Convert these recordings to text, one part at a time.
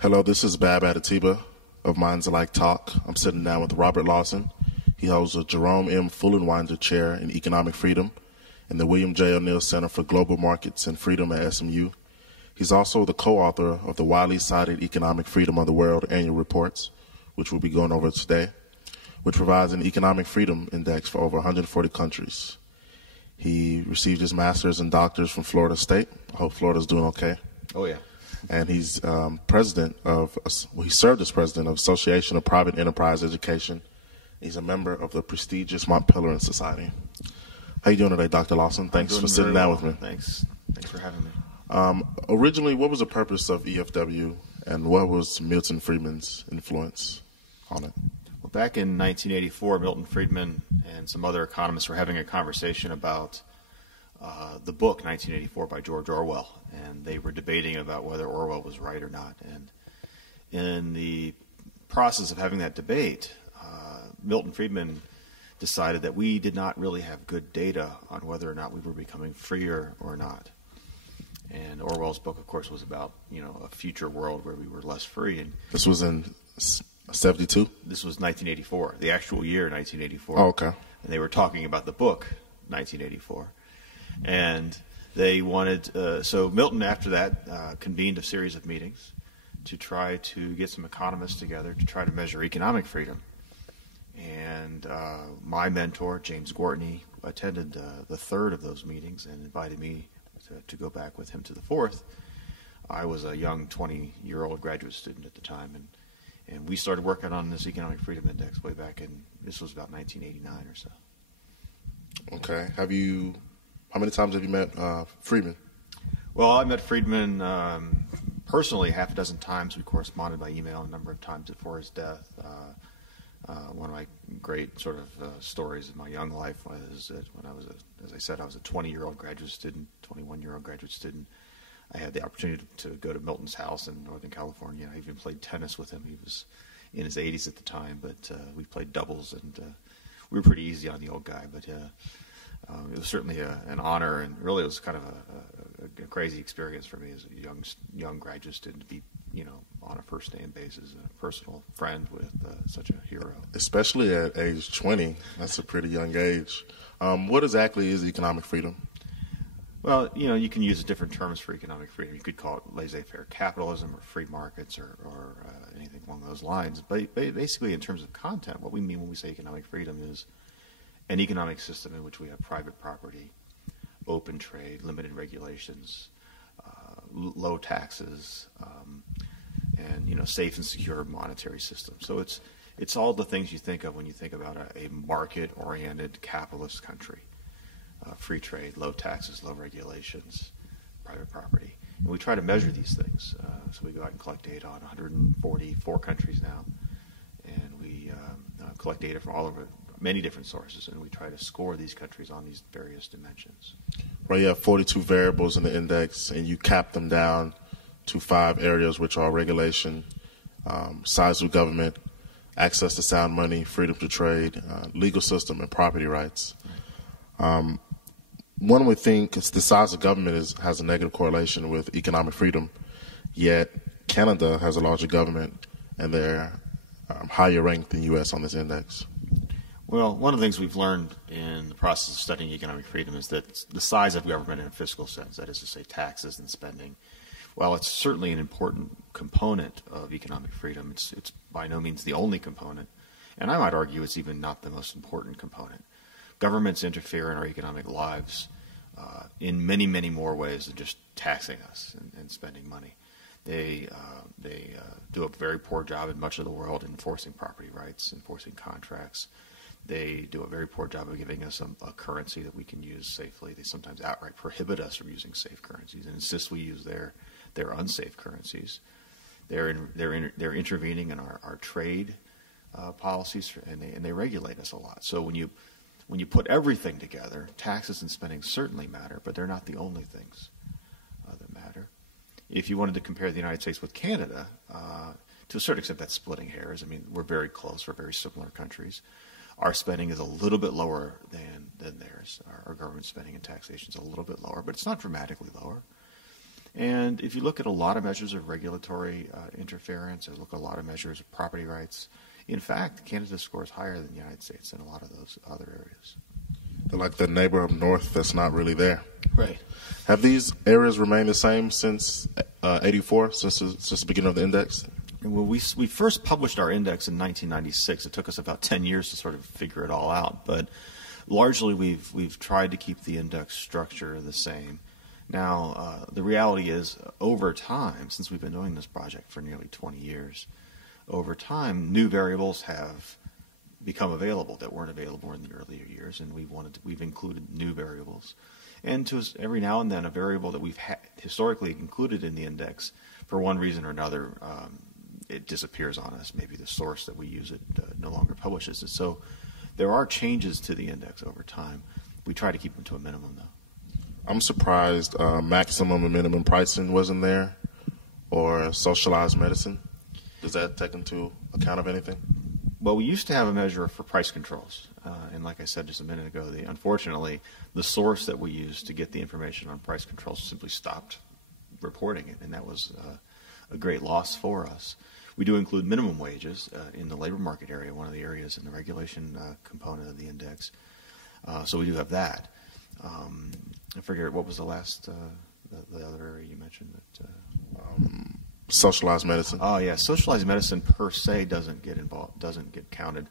Hello, this is Bab Adetiba of Minds Alike Talk. I'm sitting down with Robert Lawson. He holds a Jerome M. Fullenwinder Chair in Economic Freedom and the William J. O'Neill Center for Global Markets and Freedom at SMU. He's also the co-author of the widely cited Economic Freedom of the World Annual Reports, which we'll be going over today, which provides an economic freedom index for over 140 countries. He received his master's and doctor's from Florida State. I hope Florida's doing okay. Oh, yeah. And he's president of, he served as president of Association of Private Enterprise Education. He's a member of the prestigious Montpelier Society. How you doing today, Dr. Lawson? Thanks for sitting down with me. Thanks for having me. Originally, what was the purpose of EFW, and what was Milton Friedman's influence on it? Well, back in 1984, Milton Friedman and some other economists were having a conversation about the book 1984 by George Orwell, and they were debating about whether Orwell was right or not. And in the process of having that debate, Milton Friedman decided that we did not really have good data on whether or not we were becoming freer or not. And Orwell's book, of course, was about, a future world where we were less free. And this was in 72? This was 1984, the actual year 1984. Oh, okay. And they were talking about the book 1984. And they wanted, so Milton, after that, convened a series of meetings to try to get some economists together to try to measure economic freedom. And my mentor, James Gortney, attended the third of those meetings and invited me to go back with him to the fourth. I was a young 20-year-old graduate student at the time, and we started working on this Economic Freedom Index way back in, this was about 1989 or so. Okay. How many times have you met Friedman? Well, I met Friedman personally half a dozen times. We corresponded by email a number of times before his death. One of my great sort of stories of my young life was that when I was, as I said, I was a 20-year-old graduate student, 21-year-old graduate student. I had the opportunity to go to Milton's house in Northern California. I even played tennis with him. He was in his 80s at the time, but we played doubles, and we were pretty easy on the old guy. But it was certainly an honor, and really it was kind of a crazy experience for me as a young graduate student to be, on a first-name basis, a personal friend with such a hero. Especially at age 20. That's a pretty young age. What exactly is economic freedom? Well, you can use different terms for economic freedom. You could call it laissez-faire capitalism or free markets or anything along those lines. But basically, in terms of content, what we mean when we say economic freedom is an economic system in which we have private property, open trade, limited regulations, low taxes, and safe and secure monetary system. So it's all the things you think of when you think about a market-oriented capitalist country. Free trade, low taxes, low regulations, private property. And we try to measure these things. So we go out and collect data on 144 countries now, and we collect data from all over many different sources, and we try to score these countries on these various dimensions. Right, you have 42 variables in the index, and you cap them down to 5 areas, which are regulation, size of government, access to sound money, freedom to trade, legal system, and property rights. One would think the size of government has a negative correlation with economic freedom, yet Canada has a larger government, and they're higher ranked than the U.S. on this index. Well, one of the things we've learned in the process of studying economic freedom is that the size of government in a fiscal sense, that is to say taxes and spending, while it's certainly an important component of economic freedom, it's by no means the only component, and I might argue it's even not the most important component. Governments interfere in our economic lives in many, many more ways than just taxing us and spending money. They do a very poor job in much of the world enforcing property rights, enforcing contracts. They do a very poor job of giving us a currency that we can use safely. They sometimes outright prohibit us from using safe currencies and insist we use their unsafe currencies. They're intervening in our trade policies, and they regulate us a lot. So when you put everything together, taxes and spending certainly matter, but they're not the only things that matter. If you wanted to compare the United States with Canada, to a certain extent that's splitting hairs. I mean, we're very close. We're very similar countries. Our spending is a little bit lower than theirs. Our government spending and taxation is a little bit lower, but it's not dramatically lower. And if you look at a lot of measures of regulatory interference, or look at a lot of measures of property rights, in fact, Canada scores higher than the United States in a lot of those other areas. They're like the neighbor up north that's not really there. Right. Have these areas remained the same since '84, since the beginning of the index? And when we first published our index in 1996, it took us about 10 years to sort of figure it all out. But largely, we've tried to keep the index structure the same. Now, the reality is, over time, since we've been doing this project for nearly 20 years, over time, new variables have become available that weren't available in the earlier years, and we've included new variables. And to every now and then, a variable that we've historically included in the index, for one reason or another, it disappears on us. Maybe the source that we use it no longer publishes it. So there are changes to the index over time. We try to keep them to a minimum, though. I'm surprised maximum and minimum pricing wasn't there, or socialized medicine. Does that take into account of anything? Well, we used to have a measure for price controls. And like I said just a minute ago, unfortunately, the source that we used to get the information on price controls simply stopped reporting it, and that was a great loss for us. We do include minimum wages in the labor market area, one of the areas in the regulation component of the index. So we do have that. I forget, what was the last, the other area you mentioned? Socialized medicine. Oh, yeah. Socialized medicine per se doesn't get counted,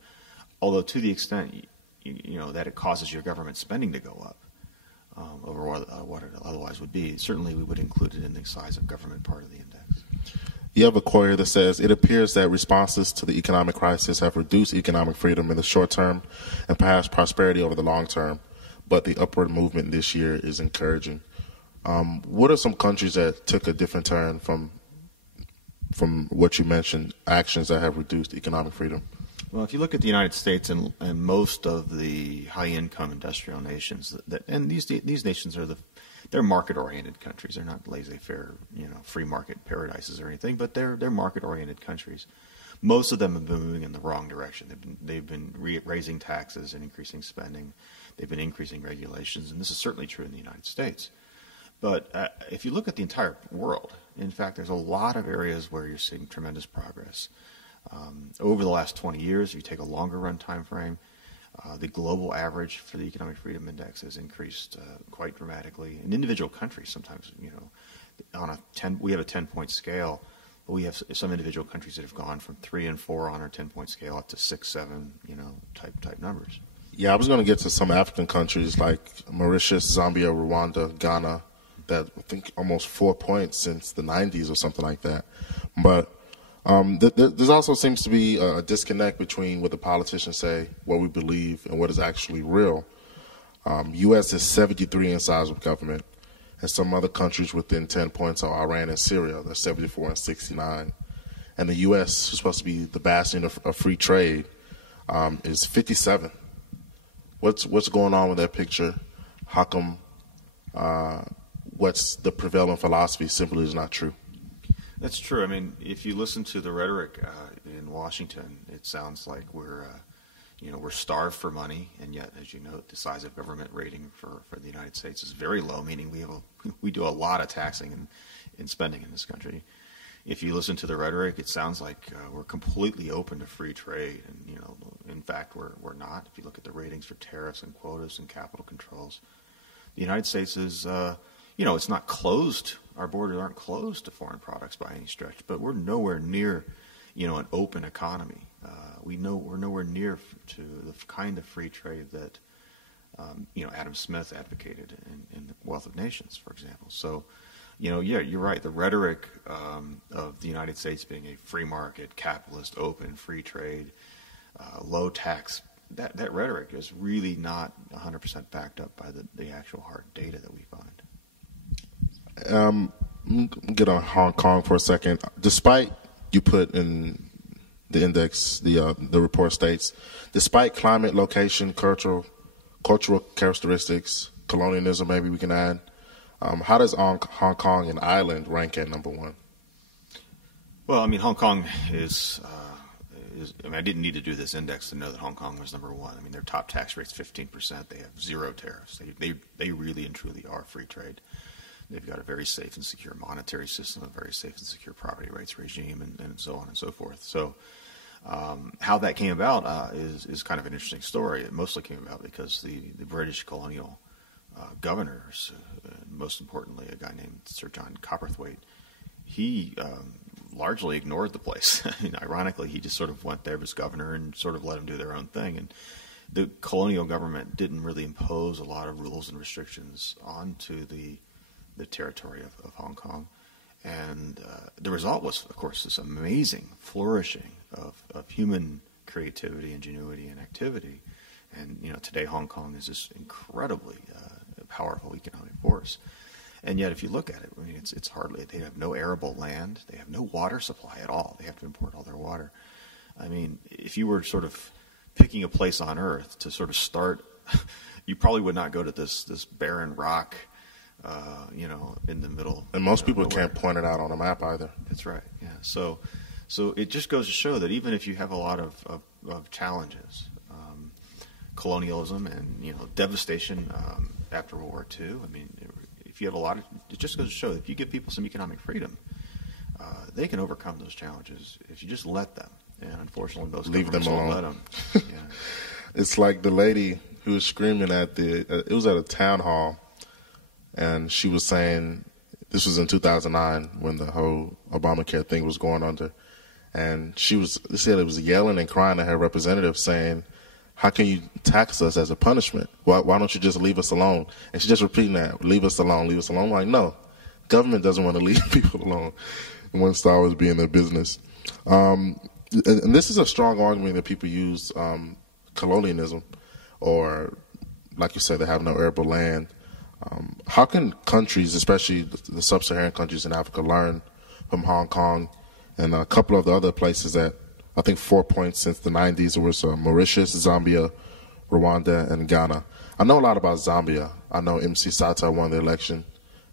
although to the extent that it causes your government spending to go up over what it otherwise would be. Certainly, we would include it in the size of government part of the index. You have a quote here that says, "It appears that responses to the economic crisis have reduced economic freedom in the short term and perhaps prosperity over the long term, but the upward movement this year is encouraging." What are some countries that took a different turn from what you mentioned, actions that have reduced economic freedom? Well, if you look at the United States and most of the high-income industrial nations, and these nations they're market-oriented countries. They're not laissez-faire, free market paradises or anything, but they're market-oriented countries. Most of them have been moving in the wrong direction. They've been raising taxes and increasing spending. They've been increasing regulations, and this is certainly true in the United States. But if you look at the entire world, in fact, there's a lot of areas where you're seeing tremendous progress. Over the last 20 years, if you take a longer run time frame, the global average for the Economic Freedom Index has increased quite dramatically. In individual countries, sometimes, we have a 10-point scale, but we have some individual countries that have gone from 3 and 4 on our 10-point scale up to 6, 7, type numbers. Yeah, I was going to get to some African countries like Mauritius, Zambia, Rwanda, Ghana, that I think almost 4 points since the 90s or something like that. But there also seems to be a disconnect between what the politicians say, what we believe, and what is actually real. U.S. is 73 in size of government, and some other countries within 10 points are Iran and Syria. They're 74 and 69. And the U.S., who's supposed to be the bastion of free trade, is 57. What's going on with that picture? How come what's the prevailing philosophy simply is not true? That's true. I mean, if you listen to the rhetoric in Washington, it sounds like we're starved for money, and yet, as you know, the size of government rating for the United States is very low, meaning we do a lot of taxing and spending in this country. If you listen to the rhetoric, it sounds like we're completely open to free trade, and in fact, we're not. If you look at the ratings for tariffs and quotas and capital controls, the United States is, it's not closed. Our borders aren't closed to foreign products by any stretch, but we're nowhere near, an open economy. We're nowhere near to the kind of free trade that, Adam Smith advocated in The Wealth of Nations, for example. So, you're right. The rhetoric of the United States being a free market, capitalist, open, free trade, low tax, that rhetoric is really not 100% backed up by the actual hard data that we find. Get on Hong Kong for a second. Despite, you put in the index, the report states, despite climate, location, cultural characteristics, colonialism, maybe we can add, how does Hong Kong, an island, rank at number 1? Well, I mean, Hong Kong is I didn't need to do this index to know that Hong Kong was number 1. I mean, their top tax rate's 15%. They have 0 tariffs. They really and truly are free trade. They've got a very safe and secure monetary system, a very safe and secure property rights regime, and so on and so forth. So how that came about is kind of an interesting story. It mostly came about because the British colonial governors, most importantly a guy named Sir John Copperthwaite, he largely ignored the place. I mean, ironically, he just sort of went there as governor and sort of let them do their own thing. And the colonial government didn't really impose a lot of rules and restrictions onto the territory of Hong Kong. And the result was, of course, this amazing flourishing of human creativity, ingenuity, and activity. And, today Hong Kong is this incredibly powerful economic force. And yet, if you look at it, I mean, it's hardly, they have no arable land. They have no water supply at all. They have to import all their water. I mean, if you were sort of picking a place on Earth to sort of start, you probably would not go to this barren rock, in the middle. And most people nowhere. can't point it out on a map either. That's right. Yeah. So it just goes to show that even if you have a lot of challenges, colonialism and devastation after World War II. I mean, if you have a lot of, it just goes to show that if you give people some economic freedom, they can overcome those challenges if you just let them. And unfortunately, most leave them alone. Won't let them. Yeah. It's like the lady who was screaming at it was at a town hall, and she was saying, this was in 2009 when the whole Obamacare thing was going under, and they said it was yelling and crying at her representative saying, how can you tax us as a punishment? Why don't you just leave us alone? And she's just repeating that, leave us alone, leave us alone. I'm like, no, government doesn't want to leave people alone. It wants to always be in their business. And this is a strong argument that people use, colonialism, or like you said, they have no arable land. How can countries, especially the sub-Saharan countries in Africa, learn from Hong Kong and a couple of the other places that, I think 4 points since the 90s, it was Mauritius, Zambia, Rwanda, and Ghana. I know a lot about Zambia. I know MC Sata won the election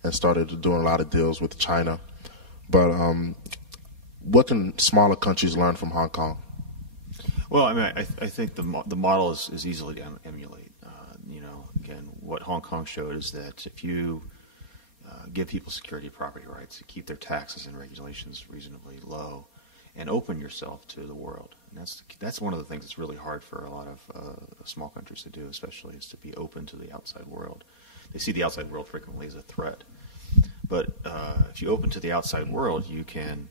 and started doing a lot of deals with China. But what can smaller countries learn from Hong Kong? Well, I mean, I think the model is easily to emulate. Again, what Hong Kong showed is that if you give people security of property rights, keep their taxes and regulations reasonably low, and open yourself to the world. And that's one of the things that's really hard for a lot of small countries to do, especially, is to be open to the outside world. They see the outside world frequently as a threat. But if you open to the outside world, you can,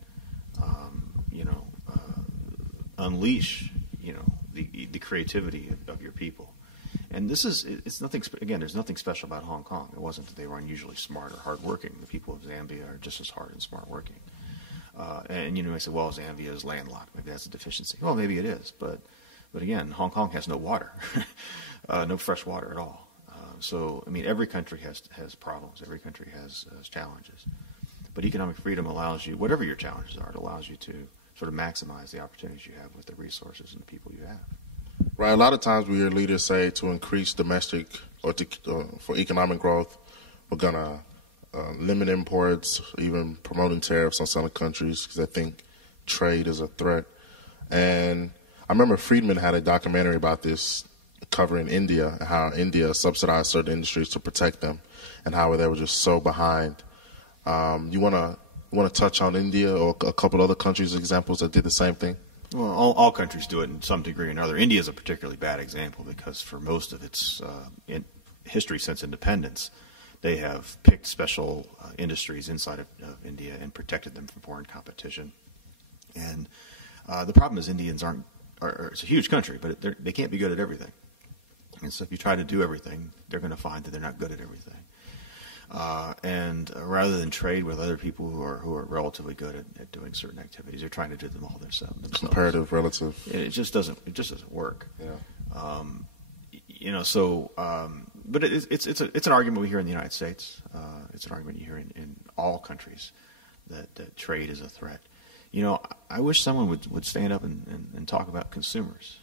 unleash, the creativity of your people. And it's nothing, again, there's nothing special about Hong Kong. It wasn't that they were unusually smart or hardworking. The people of Zambia are just as hard and smart working. And you may say, well, Zambia is landlocked. Maybe that's a deficiency. Well, maybe it is. But again, Hong Kong has no water, no fresh water at all. So, I mean, every country has problems. Every country has challenges. But economic freedom allows you, whatever your challenges are, it allows you to sort of maximize the opportunities you have with the resources and the people you have. Right. A lot of times we hear leaders say to increase domestic or for economic growth, we're going to limit imports, even promoting tariffs on some countries because I think trade is a threat. And I remember Friedman had a documentary about this covering India, how India subsidized certain industries to protect them and how they were just so behind. You want to touch on India or a couple other countries' examples that did the same thing? Well, all countries do it in some degree or another. India is a particularly bad example because for most of its history since independence, they have picked special industries inside of India and protected them from foreign competition. And the problem is Indians it's a huge country, but they can't be good at everything. And so if you try to do everything, they're going to find that they're not good at everything. And rather than trade with other people who are relatively good at doing certain activities, they're trying to do them all themselves. Comparative, relative. It just doesn't work. Yeah. But it's an argument we hear in the United States. It's an argument you hear in all countries that trade is a threat. I wish someone would stand up and talk about consumers.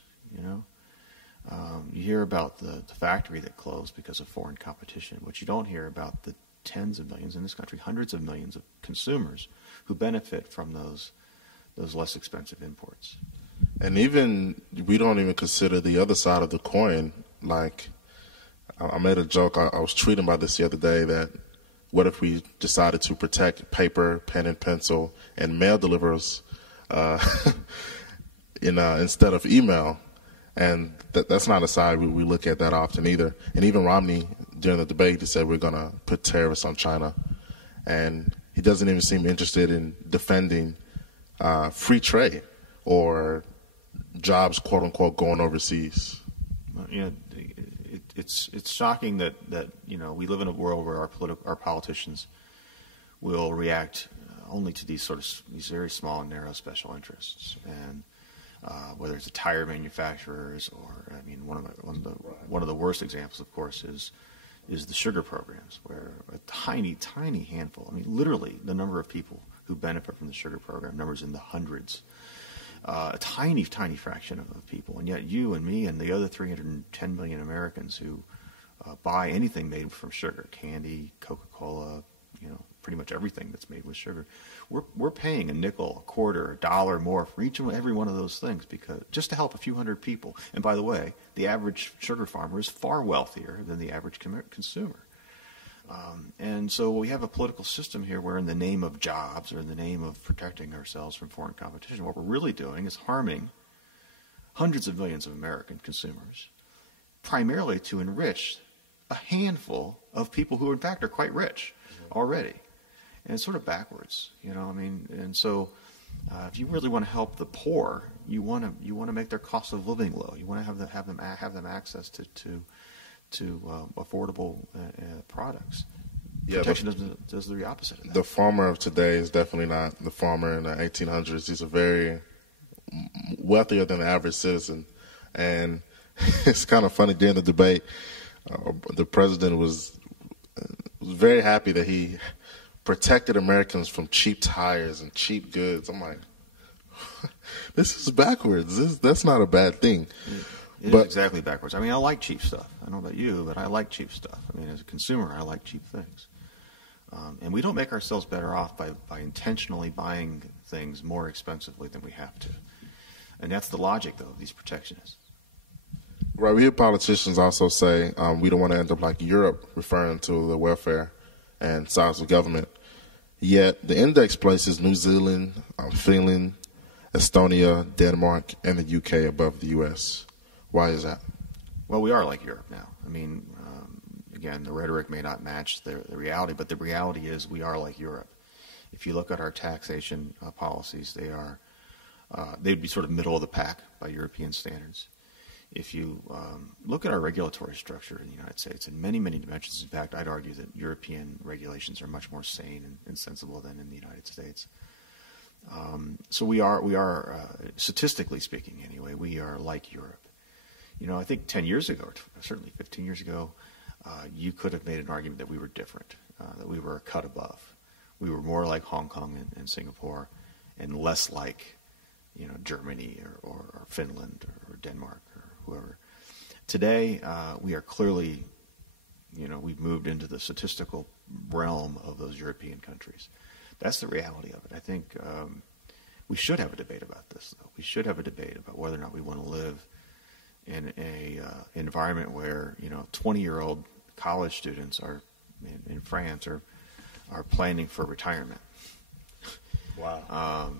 You hear about the factory that closed because of foreign competition, but you don't hear about the tens of millions in this country, hundreds of millions of consumers who benefit from those less expensive imports. And we don't even consider the other side of the coin. Like, I made a joke, I was tweeting about this the other day, that what if we decided to protect paper, pen and pencil, and mail deliverers instead of email? And that's not a side we look at that often either. And even Romney, during the debate, he said we're going to put tariffs on China. And he doesn't even seem interested in defending free trade or jobs, quote unquote, going overseas. Well, it's shocking that we live in a world where our politicians will react only to these very small and narrow special interests, and whether it's the tire manufacturers or one of the worst examples, of course, is the sugar programs, where a tiny handful, literally the number of people who benefit from the sugar program, numbers in the hundreds, a tiny fraction of people, and yet you and me and the other 310 million Americans who buy anything made from sugar, candy, Coca-Cola, pretty much everything that's made with sugar, we're paying a nickel, a quarter, a dollar more for each and every one of those things, because just to help a few hundred people. And by the way, the average sugar farmer is far wealthier than the average consumer. And so we have a political system here where, in the name of jobs or in the name of protecting ourselves from foreign competition, what we're really doing is harming hundreds of millions of American consumers, primarily to enrich a handful of people who, in fact, are quite rich already. And it's sort of backwards, And so, if you really want to help the poor, you want to make their cost of living low. You want to have them access to affordable products. Yeah, Protection does the opposite of that. The farmer of today is definitely not the farmer in the 1800s. He's a very wealthier than the average citizen, and it's kind of funny during the debate. The president was very happy that he protected Americans from cheap tires and cheap goods. I'm like, this is backwards. That's not a bad thing. It is exactly backwards. I like cheap stuff. I don't know about you, but I like cheap stuff. As a consumer, I like cheap things. And we don't make ourselves better off by intentionally buying things more expensively than we have to. And that's the logic, though, of these protectionists. Right. We hear politicians also say we don't want to end up like Europe, referring to the welfare and size of government. Yet the index places New Zealand, Finland, Estonia, Denmark, and the UK above the U.S. Why is that? Well, we are like Europe now. Again, the rhetoric may not match the reality, but the reality is we are like Europe. If you look at our taxation policies, they'd be sort of middle of the pack by European standards. If you look at our regulatory structure in the United States, in many dimensions, in fact, I'd argue that European regulations are much more sane and sensible than in the United States. So we are statistically speaking anyway, we are like Europe. I think 10 years ago, or certainly 15 years ago, you could have made an argument that we were different, that we were a cut above. We were more like Hong Kong and Singapore, and less like, Germany or Finland or Denmark or whoever. Today, we are clearly, we've moved into the statistical realm of those European countries. That's the reality of it. I think we should have a debate about this, though. We should have a debate about whether or not we want to live in a environment where 20-year-old college students are in France are planning for retirement. Wow.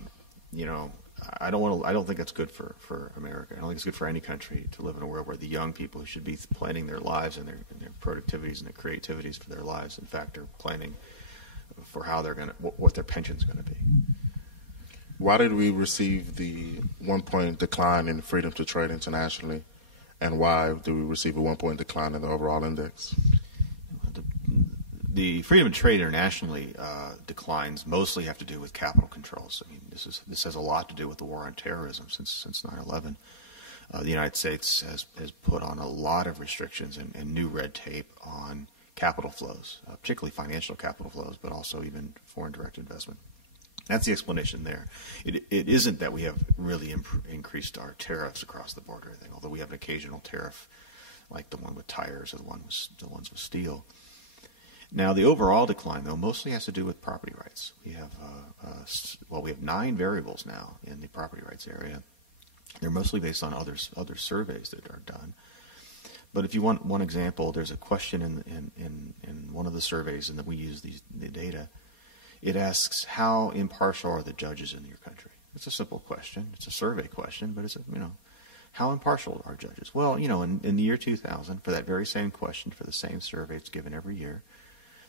I don't think that's good for America. I don't think it's good for any country to live in a world where the young people who should be planning their lives and their productivities and their creativities for their lives, in fact, are planning for how they're what their pension's going to be. Why did we receive the 1-point decline in freedom to trade internationally, and why do we receive a 1-point decline in the overall index? The freedom of trade internationally declines mostly have to do with capital controls. This has a lot to do with the war on terrorism since 9/11. The United States has put on a lot of restrictions and new red tape on capital flows, particularly financial capital flows, but also even foreign direct investment. That's the explanation there. It isn't that we have really increased our tariffs across the board or anything, although we have an occasional tariff like the one with tires or the ones with steel. Now, the overall decline, though, mostly has to do with property rights. We have we have 9 variables now in the property rights area. They're mostly based on other surveys that are done. But if you want one example, there's a question in one of the surveys, and that we use the data. It asks, how impartial are the judges in your country? It's a simple question. It's a survey question, but it's, how impartial are judges? Well, in the year 2000, for that very same question, for the same survey it's given every year,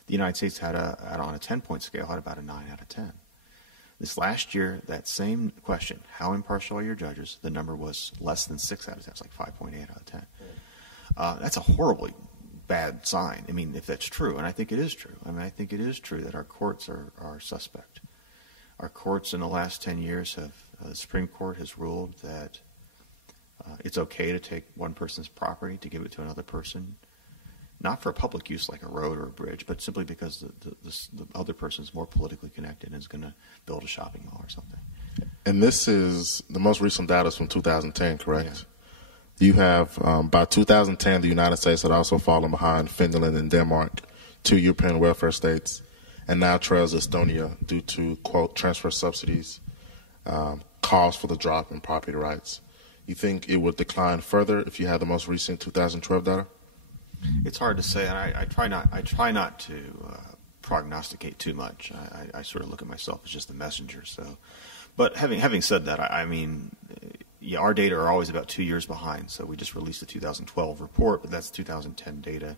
the United States on a 10-point scale, had about a 9 out of 10. This last year, that same question, how impartial are your judges, the number was less than 6 out of 10. It's like 5.8 out of 10. That's a horribly bad sign. If that's true, and I think it is true. I think it is true that our courts are suspect. Our courts in the last 10 years the Supreme Court has ruled that it's okay to take one person's property to give it to another person, not for public use like a road or a bridge, but simply because the other person is more politically connected and is going to build a shopping mall or something. And this is the most recent data is from 2010, correct? Yeah. You have, by 2010, the United States had also fallen behind Finland and Denmark, 2 European welfare states, and now trails Estonia due to, quote, transfer subsidies, calls for the drop in property rights. You think it would decline further if you had the most recent 2012 data? It's hard to say, and I try not to prognosticate too much. I sort of look at myself as just the messenger. So, but having said that, our data are always about 2 years behind. So we just released the 2012 report, but that's 2010 data.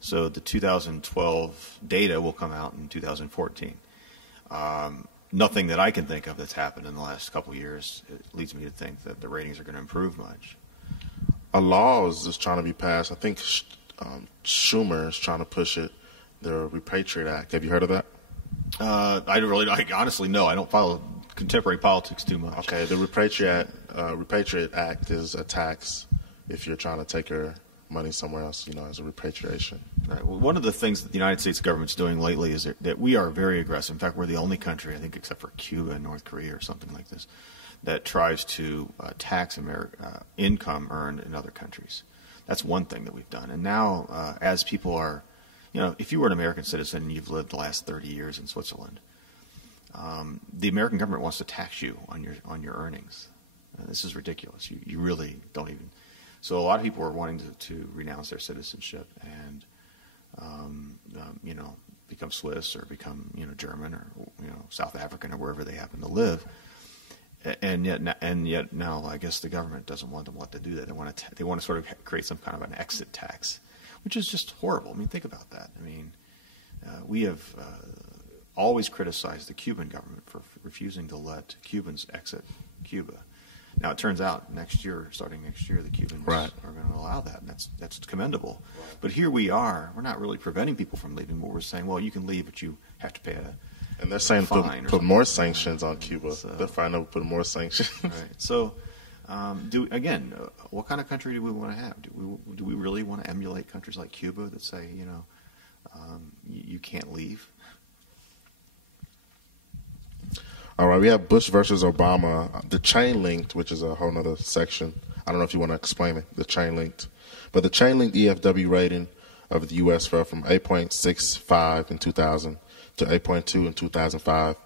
So the 2012 data will come out in 2014. Nothing that I can think of that's happened in the last couple of years leads me to think that the ratings are going to improve much. A law is just trying to be passed. I think Schumer is trying to push it, the Repatriate Act. Have you heard of that? I honestly, no. I don't follow contemporary politics too much. Okay, the Repatriate Act is a tax if you're trying to take your money somewhere else, as a repatriation. Right. Well, one of the things that the United States government's doing lately is that we are very aggressive. In fact, we're the only country, I think, except for Cuba and North Korea or something like this, that tries to tax income earned in other countries. That's one thing that we've done. And now, as people are, if you were an American citizen and you've lived the last 30 years in Switzerland, the American government wants to tax you on your earnings. This is ridiculous. You really don't even. So a lot of people are wanting to renounce their citizenship and become Swiss or become German or South African or wherever they happen to live. And yet now I guess the government doesn't want them to do that. They want to sort of create some kind of an exit tax, which is just horrible. Think about that. We have always criticized the Cuban government for refusing to let Cubans exit Cuba. Now, it turns out starting next year, the Cubans are going to allow that, and that's commendable. But here we are. We're not really preventing people from leaving, but we're saying, well, you can leave, but you have to pay and they're saying put more sanctions on Cuba. So, they're finally put more sanctions. Right. So, what kind of country do we want to have? Do we really want to emulate countries like Cuba that say, you can't leave? All right, we have Bush versus Obama. The chain linked, which is a whole other section. I don't know if you want to explain it, the chain linked. But the chain linked EFW rating of the U.S. fell from 8.65 in 2000 to 8.2 in 2005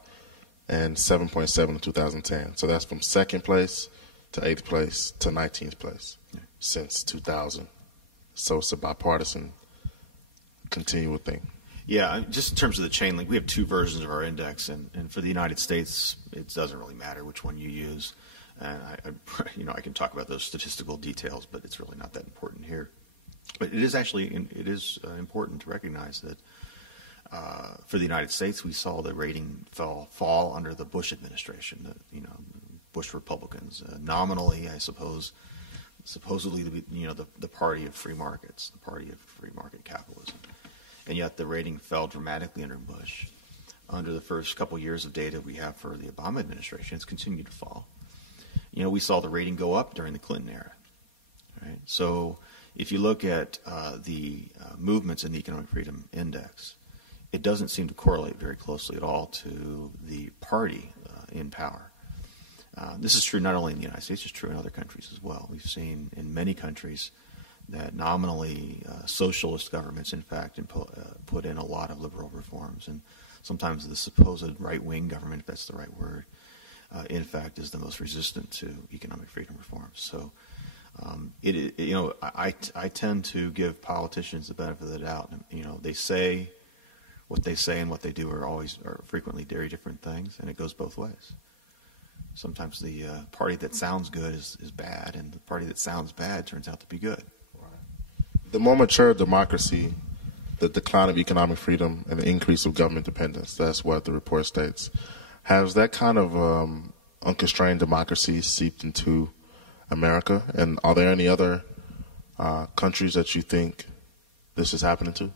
and 7.7 in 2010. So that's from second place to 8th place to 19th place since 2000. So it's a bipartisan continual thing. Yeah, just in terms of the chain link, we have two versions of our index, and for the United States, it doesn't really matter which one you use. And I can talk about those statistical details, but it's really not that important here. But it is important to recognize that for the United States, we saw the rating fall under the Bush administration, Bush Republicans. Nominally, I suppose, supposedly the party of free markets, the party of free market capitalism. And yet the rating fell dramatically under Bush. Under the first couple years of data we have for the Obama administration, it's continued to fall. We saw the rating go up during the Clinton era. Right? So if you look at the movements in the Economic Freedom Index, it doesn't seem to correlate very closely at all to the party in power. This is true not only in the United States, it's true in other countries as well. We've seen in many countries that nominally socialist governments, in fact, put in a lot of liberal reforms. And sometimes the supposed right-wing government, if that's the right word, in fact, is the most resistant to economic freedom reforms. So I tend to give politicians the benefit of the doubt. They say what they say and what they do are frequently very different things, and it goes both ways. Sometimes the party that sounds good is bad, and the party that sounds bad turns out to be good. The more mature democracy, the decline of economic freedom, and the increase of government dependence, that's what the report states. Has that kind of unconstrained democracy seeped into America? And are there any other countries that you think this is happening to?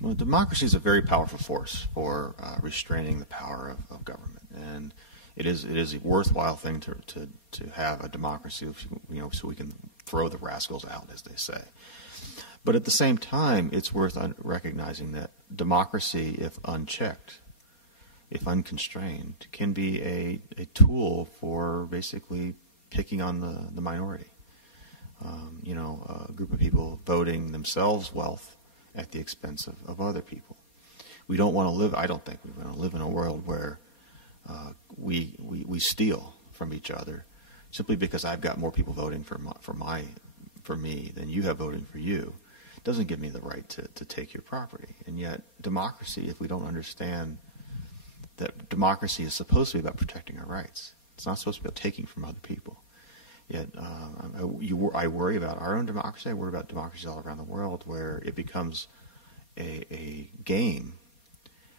Well, democracy is a very powerful force for restraining the power of government, and it is a worthwhile thing to have a democracy, so we can throw the rascals out, as they say. But at the same time, it's worth recognizing that democracy, if unchecked, if unconstrained, can be a tool for basically picking on the minority. A group of people voting themselves wealth at the expense of other people. We don't want to live. I don't think we want to live in a world where we steal from each other simply because I've got more people voting for me than you have voting for you. It doesn't give me the right to take your property. And yet, democracy, if we don't understand that democracy is supposed to be about protecting our rights, it's not supposed to be about taking from other people. Yet, I worry about our own democracy. I worry about democracies all around the world where it becomes a game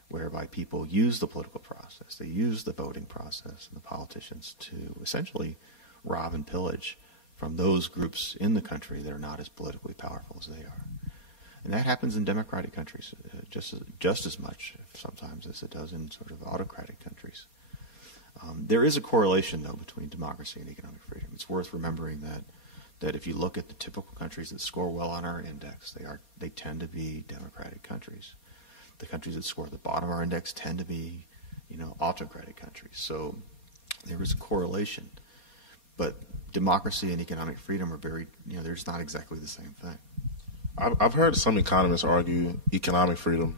whereby people use the political process, they use the voting process and the politicians to essentially rob and pillage from those groups in the country that are not as politically powerful as they are. And that happens in democratic countries just as much sometimes as it does in sort of autocratic countries. There is a correlation, though, between democracy and economic freedom. It's worth remembering that if you look at the typical countries that score well on our index, they tend to be democratic countries. The countries that score at the bottom of our index tend to be, autocratic countries. So there is a correlation. But democracy and economic freedom are they're not exactly the same thing. I've heard some economists argue economic freedom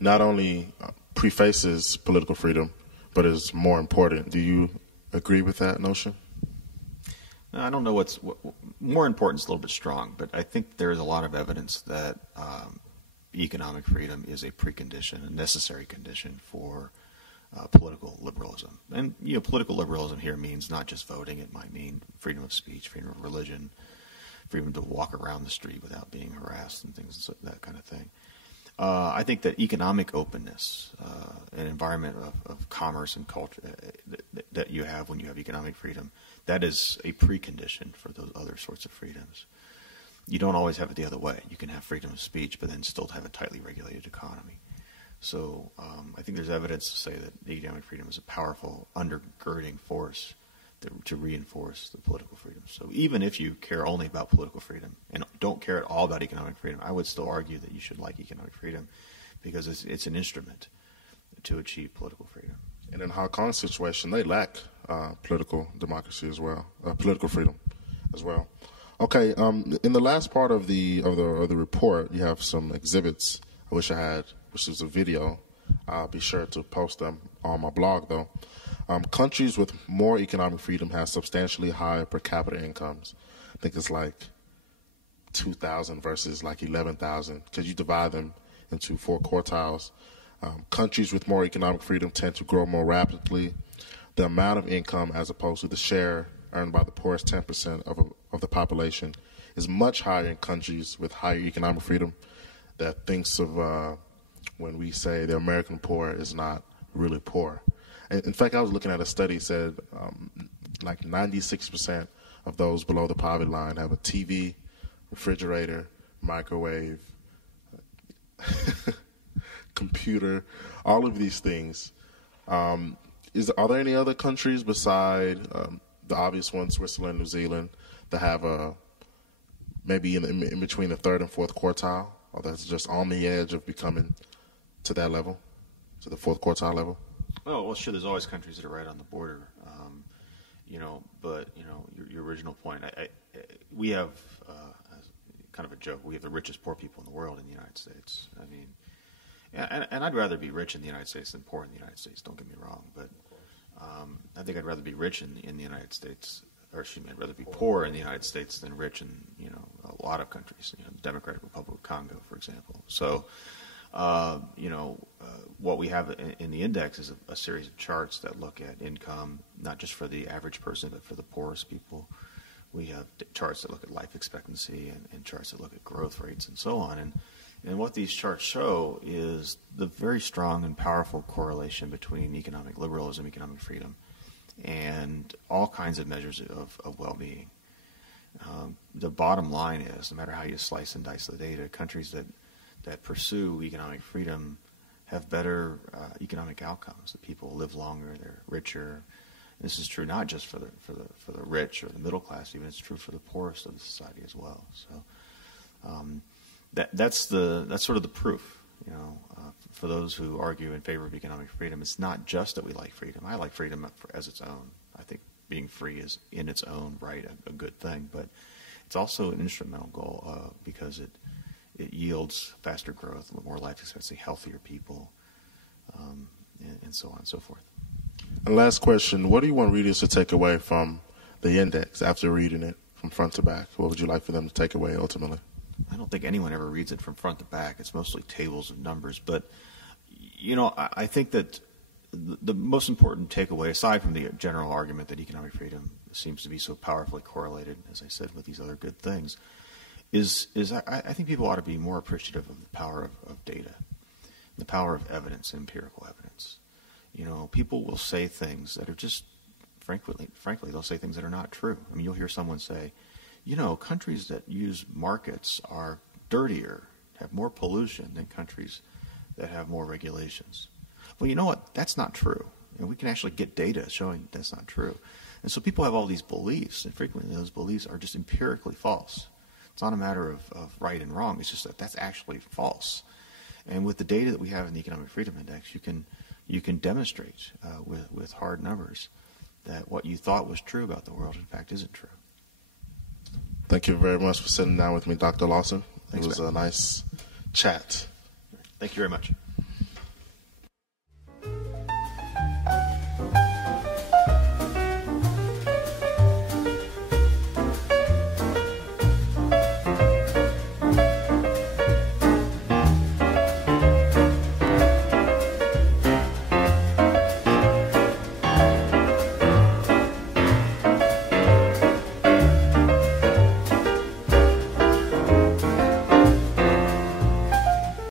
not only prefaces political freedom, but is more important. Do you agree with that notion? No, I don't know what more important is a little bit strong, but I think there's a lot of evidence that economic freedom is a precondition, a necessary condition for political liberalism. And political liberalism here means not just voting; it might mean freedom of speech, freedom of religion, freedom to walk around the street without being harassed, and things that kind of thing. I think that economic openness, an environment of commerce and culture that you have when you have economic freedom, that is a precondition for those other sorts of freedoms. You don't always have it the other way. You can have freedom of speech, but then still have a tightly regulated economy. So I think there's evidence to say that economic freedom is a powerful undergirding force to reinforce the political freedom. So even if you care only about political freedom and don't care at all about economic freedom, I would still argue that you should like economic freedom because it's an instrument to achieve political freedom. And in Hong Kong's situation, they lack political democracy as well, political freedom as well. Okay, in the last part of the report, you have some exhibits. I wish I had, which is a video. I'll be sure to post them on my blog, though. Countries with more economic freedom have substantially higher per capita incomes. I think it's like 2,000 versus like 11,000 because you divide them into 4 quartiles. Countries with more economic freedom tend to grow more rapidly. The amount of income as opposed to the share earned by the poorest 10% of the population is much higher in countries with higher economic freedom that thinks of when we say the American poor is not really poor. In fact, I was looking at a study that said like 96% of those below the poverty line have a TV, refrigerator, microwave, computer, all of these things. Are there any other countries beside the obvious ones, Switzerland, New Zealand, that have maybe in between the 3rd and 4th quartile, or that's just on the edge of becoming to that level, to the 4th quartile level? Oh, well, sure, there's always countries that are right on the border. But your original point, we have, kind of a joke, we have the richest poor people in the world in the United States. I mean, and I'd rather be rich in the United States than poor in the United States, don't get me wrong. But I think I'd rather be rich in the United States or excuse me, I'd rather be poor in the United States than rich in, a lot of countries, the Democratic Republic of Congo, for example. So, what we have in the index is a series of charts that look at income, not just for the average person, but for the poorest people. We have charts that look at life expectancy and charts that look at growth rates and so on. And what these charts show is the very strong and powerful correlation between economic liberalism, economic freedom, and all kinds of measures of well-being. The bottom line is, no matter how you slice and dice the data, countries that pursue economic freedom have better economic outcomes. The people live longer, they're richer. This is true not just for the rich or the middle class, even it's true for the poorest of the society as well. So that's sort of the proof. For those who argue in favor of economic freedom, it's not just that we like freedom. I like freedom as its own. I think being free is in its own right a good thing, but it's also an instrumental goal because it yields faster growth, more life expectancy, healthier people, and so on and so forth. And last question, what do you want readers to take away from the index after reading it from front to back? What would you like for them to take away ultimately? I don't think anyone ever reads it from front to back. It's mostly tables of numbers. But, I think that the most important takeaway, aside from the general argument that economic freedom seems to be so powerfully correlated, as I said, with these other good things, is I think people ought to be more appreciative of the power of data, the power of evidence, empirical evidence. People will say things that are just, frankly, they'll say things that are not true. I mean, you'll hear someone say, countries that use markets are dirtier, have more pollution than countries that have more regulations. Well, you know what? That's not true. And we can actually get data showing that's not true. And so people have all these beliefs, and frequently those beliefs are just empirically false. It's not a matter of right and wrong. It's just that that's actually false. And with the data that we have in the Economic Freedom Index, you can demonstrate with hard numbers that what you thought was true about the world, in fact, isn't true. Thank you very much for sitting down with me, Dr. Lawson. Thanks, it was a nice chat. Thank you very much.